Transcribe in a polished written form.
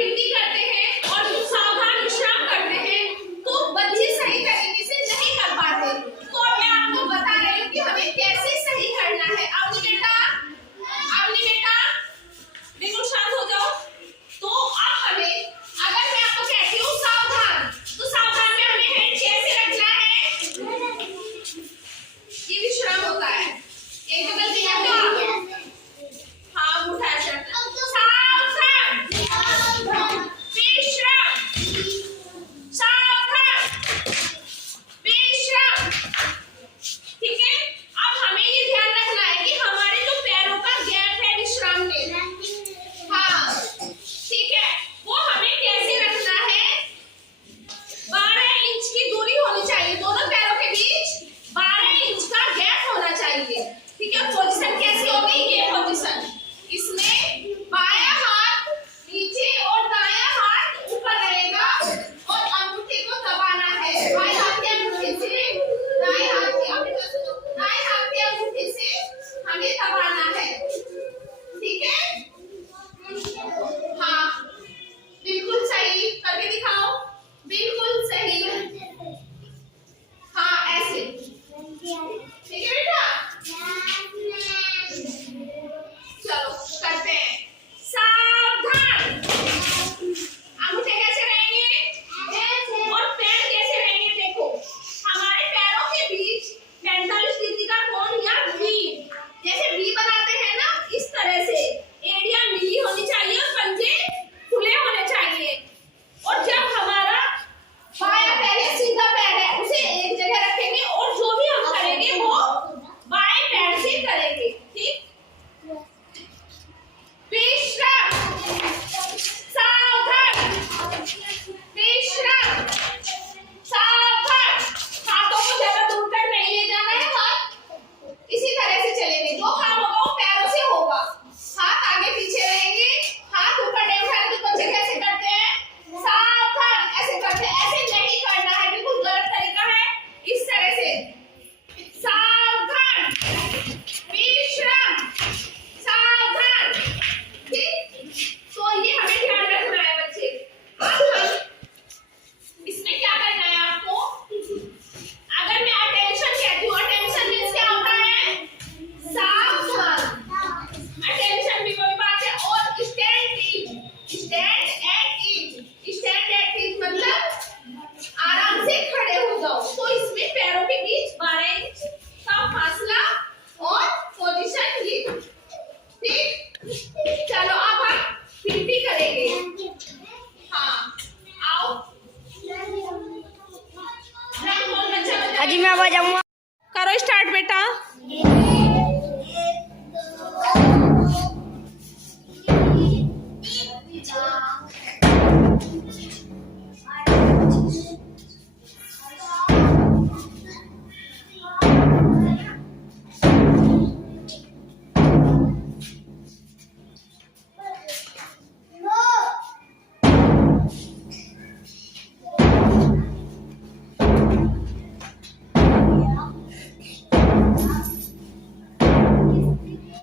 PT करते हैं और सावधान विश्राम करते हैं तो बच्चे सही तरीके से नहीं कर पाते। तो मैं आपको बता रही हूँ कि हमें कैसे सही करना है। अवनी बेटा बिल्कुल शांत हो जाओ। तो अब हमें, अगर मैं आपको कहती हूँ सावधान, तो सावधान में हमें हैंड कैसे रखना है? ये विश्राम होता है। एक बगल दिया था, हाँ उठा शर्ट। सावधान विश्राम, सावधान विश्राम। ठीक है, अब हमें ये ध्यान रखना है कि हमारे जो पैरों का गैप है विश्राम में, हाँ ठीक है, वो हमें कैसे रखना है? 12 इंच की दूरी होनी चाहिए, दोनों पैरों के बीच 12 इंच का गैप होना चाहिए। ठीक है, पोजीशन कैसी होगी? ये पोजीशन, इसमें बायां हाथ नीचे और दायां हाथ ऊपर रहेगा और अंगूठे को दबाना है। बाएं हाथ के अंगूठे से दाएं हाथ के अंगूठे से हमें दबाना है। ठीक है, हाँ बिल्कुल सही करके दिखाओ, बिल्कुल सही, हाँ ऐसे। ठीक है बेटा, चलो करते हैं। सावधान, अंगूठे कैसे रहेंगे और पैर कैसे रहेंगे? देखो हमारे पैरों के बीच 45 डिग्री का कोण या वी, जैसे वी बनाते हैं ना, इस तरह से एड़ियां मिली होनी चाहिए और पंजे खुले होने चाहिए। और जब हमारा बायां पैर या सीधा पैर है उसे एक जगह रखेंगे और जो भी हम करेंगे वो बाएं पैर से करेंगे। ठीक, विश्राम, सावधान विश्राम, सावधान। हाथों को ज्यादा दूर तक नहीं ले जाना है, हाथ इसी तरह से चलेंगे। जो काम होगा वो पैरों से होगा। हाथ आगे पीछे रहेंगे, हाथ ऊपर नहीं उठाएंगे। तो बच्चे कैसे करते हैं? सावधान ऐसे करते हैं, ऐसे नहीं करना है, बिल्कुल गलत तरीका है। इस तरह से सावधान विश्राम, सावधान। ठीक, तो ये हमें ध्यान रखना है बच्चे। इसमें क्या करना है आपको? अगर मैं अटेंशन कहती हूँ, अटेंशन मीन्स क्या होता है? सावधान। अटेंशन भी कोई बात है। और स्टैंड एट ईज मतलब आराम से खड़े हो जाओ। तो इसमें पैरों के बीच 12 इंच का फासला और पोजीशन ये। ठीक, चलो अब हम पीटी करेंगे। हाँ आओ, अजी मैं आवाज आऊंगा। करो स्टार्ट बेटा।